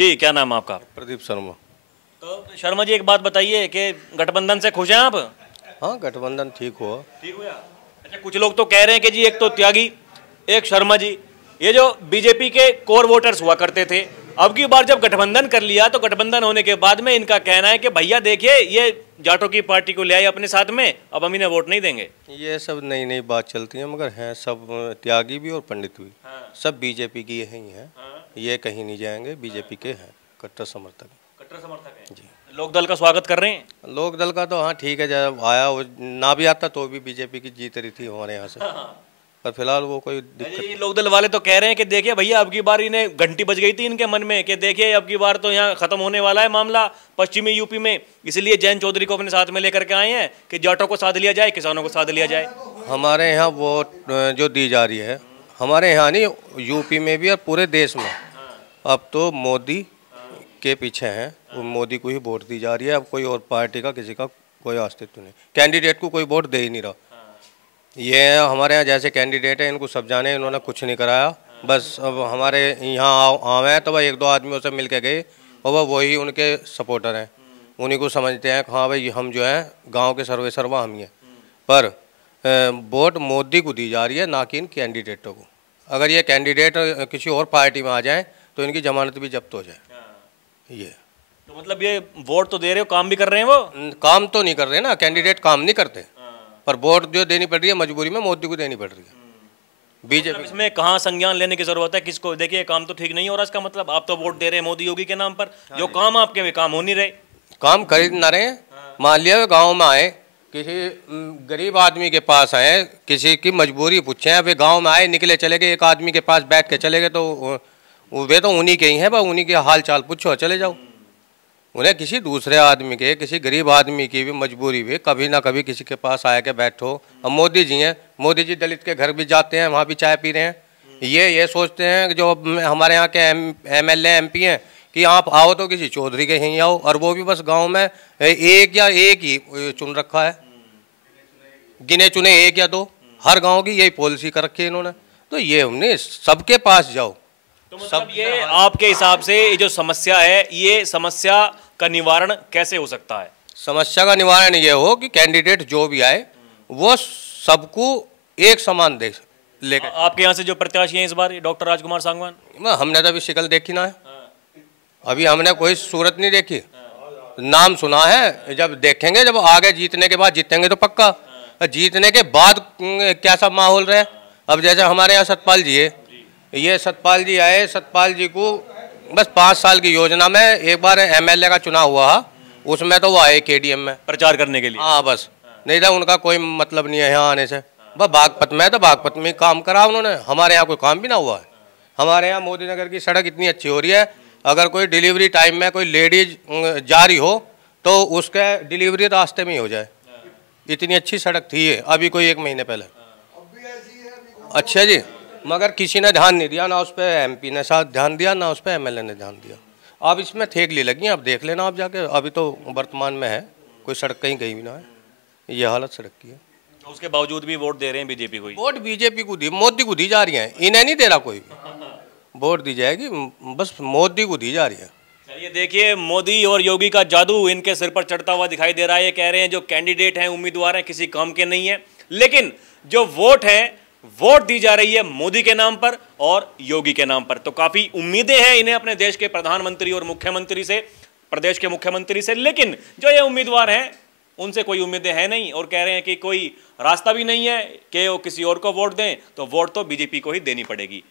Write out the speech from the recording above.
जी, क्या नाम है आपका? प्रदीप शर्मा। तो शर्मा जी, एक बात बताइए कि गठबंधन से खुश हैं आप? हाँ, गठबंधन ठीक हुआ। ठीक हुआ। अच्छा, कुछ लोग तो कह रहे हैं कि जी एक तो त्यागी, एक शर्मा जी, ये जो बीजेपी के कोर वोटर्स हुआ करते थे, अब की बार जब गठबंधन कर लिया तो गठबंधन होने के बाद में इनका कहना है कि भैया देखिए ये जाटों की पार्टी को ले आए अपने साथ में, अब हम इन्हें वोट नहीं देंगे। ये सब नई नई बात चलती है, मगर हैं सब त्यागी भी और पंडित भी। हाँ। सब बीजेपी की ही हैं। हाँ। ये कहीं नहीं जाएंगे, बीजेपी के हैं, कट्टर समर्थक। कट्टर समर्थक हैं जी। लोक दल का स्वागत कर रहे हैं। लोक दल का तो हाँ ठीक है, जब आया वो ना भी आता तो भी बीजेपी की जीत रही थी हमारे यहाँ से। पर फिलहाल वो कोई दिक्कत। ये लोक दल वाले तो कह रहे हैं कि देखिए भैया अब की बार इन्हें घंटी बज गई थी इनके मन में कि देखिए अब की बार तो यहाँ खत्म होने वाला है मामला पश्चिमी यूपी में, इसलिए जयंत चौधरी को अपने साथ में लेकर के आए हैं कि जाटों को साथ लिया जाए, किसानों को साथ लिया जाए। हमारे यहाँ वोट जो दी जा रही है, हमारे यहाँ नहीं, यूपी में भी और पूरे देश में अब तो मोदी के पीछे हैं। वो मोदी को ही वोट दी जा रही है। अब कोई और पार्टी का किसी का कोई अस्तित्व नहीं, कैंडिडेट को कोई वोट दे ही नहीं रहा। ये हमारे यहाँ जैसे कैंडिडेट है, इनको सब जाने, इन्होंने कुछ नहीं कराया। बस अब हमारे यहाँ आए हैं तो वह एक दो आदमियों से मिल के गए और वह वही उनके सपोर्टर हैं। उन्हीं को समझते हैं कि हाँ भाई हम जो है गांव के सर्वे सर्वा हम ही हैं। पर वोट मोदी को दी जा रही है, ना कि इन कैंडिडेटों को। अगर ये कैंडिडेट किसी और पार्टी में आ जाए तो इनकी जमानत भी जब्त हो जाए। ये तो मतलब ये वोट तो दे रहे हो, काम भी कर रहे हैं वो? काम तो नहीं कर रहे ना, कैंडिडेट काम नहीं करते, पर वोट जो देनी पड़ रही है मजबूरी में मोदी को देनी पड़ रही है। बीजेपी मतलब इसमें कहाँ संज्ञान लेने की जरूरत है किसको? देखिए काम तो ठीक नहीं हो रहा, इसका मतलब आप तो वोट दे रहे हैं मोदी योगी के नाम पर, जो काम आपके वे काम हो नहीं रहे। काम खरीद ना रहे। मान लिया गांव में आए, किसी गरीब आदमी के पास आए, किसी की मजबूरी पूछे, वे गांव में आए, निकले चले गए, एक आदमी के पास बैठ के चले गए, तो वे तो उन्हीं के ही हैं, बस उन्हीं के हाल चाल पूछो चले जाओ। उन्हें किसी दूसरे आदमी के, किसी गरीब आदमी की भी मजबूरी भी कभी ना कभी किसी के पास आए के बैठो। अब मोदी जी हैं, मोदी जी दलित के घर भी जाते हैं, वहाँ भी चाय पी रहे हैं। ये सोचते हैं कि जो हमारे यहाँ के MLA MP हैं कि आप आओ तो किसी चौधरी के यहीं आओ, और वो भी बस गांव में एक ही चुन रखा है, गिने चुने एक या दो। हर गांव की यही पॉलिसी कर रखी है इन्होंने। तो ये हमने सबके पास जाओ। तो मतलब ये आपके हिसाब से ये जो समस्या है, ये समस्या का निवारण कैसे हो सकता है? समस्या का निवारण ये हो कि कैंडिडेट जो भी आए वो सबको एक समान दे लेकर। आपके यहाँ से जो प्रत्याशी हैं इस बार, डॉक्टर राजकुमार सांगवान, हमने तो अभी शिकल देखी ना है, अभी हमने कोई सूरत नहीं देखी, नाम सुना है। जब देखेंगे, जब आगे जीतने के बाद, जीतेंगे तो पक्का, जीतने के बाद कैसा माहौल रहे। अब जैसे हमारे यहाँ सतपाल जी है, ये सतपाल जी आए, सतपाल जी को बस 5 साल की योजना में एक बार MLA का चुनाव हुआ, उसमें तो वो आए KDM में प्रचार करने के लिए। हाँ बस, नहीं था उनका कोई मतलब नहीं है यहाँ आने से। बस बागपत में, तो बागपत में काम करा उन्होंने, हमारे यहाँ कोई काम भी ना हुआ है। हमारे यहाँ मोदी नगर की सड़क इतनी अच्छी हो रही है, अगर कोई डिलीवरी टाइम में कोई लेडीज जा रही हो तो उसके डिलीवरी रास्ते में ही हो जाए, इतनी अच्छी सड़क थी ये अभी कोई 1 महीने पहले। अच्छा जी, मगर किसी ने ध्यान नहीं दिया, ना उस पर MP ने साथ ध्यान दिया, ना उस पर MLA ने ध्यान दिया। अब इसमें थेगली लगी है, अब देख लेना आप जाके, अभी तो वर्तमान में है, कोई सड़क कहीं भी ना है, ये हालत सड़क की है। उसके बावजूद भी वोट दे रहे हैं बीजेपी को? वोट बीजेपी को दी, मोदी को दी जा रही है, इन्हें नहीं दे रहा कोई भी। वोट दी जाएगी, बस मोदी को दी जा रही है। चलिए देखिए, मोदी और योगी का जादू इनके सिर पर चढ़ता हुआ दिखाई दे रहा है। ये कह रहे हैं जो कैंडिडेट हैं, उम्मीदवार हैं, किसी काम के नहीं है, लेकिन जो वोट है, वोट दी जा रही है मोदी के नाम पर और योगी के नाम पर। तो काफी उम्मीदें हैं इन्हें अपने देश के प्रधानमंत्री और मुख्यमंत्री से, प्रदेश के मुख्यमंत्री से, लेकिन जो ये उम्मीदवार हैं उनसे कोई उम्मीदें हैं नहीं, और कह रहे हैं कि कोई रास्ता भी नहीं है कि वो किसी और को वोट दें, तो वोट तो बीजेपी को ही देनी पड़ेगी।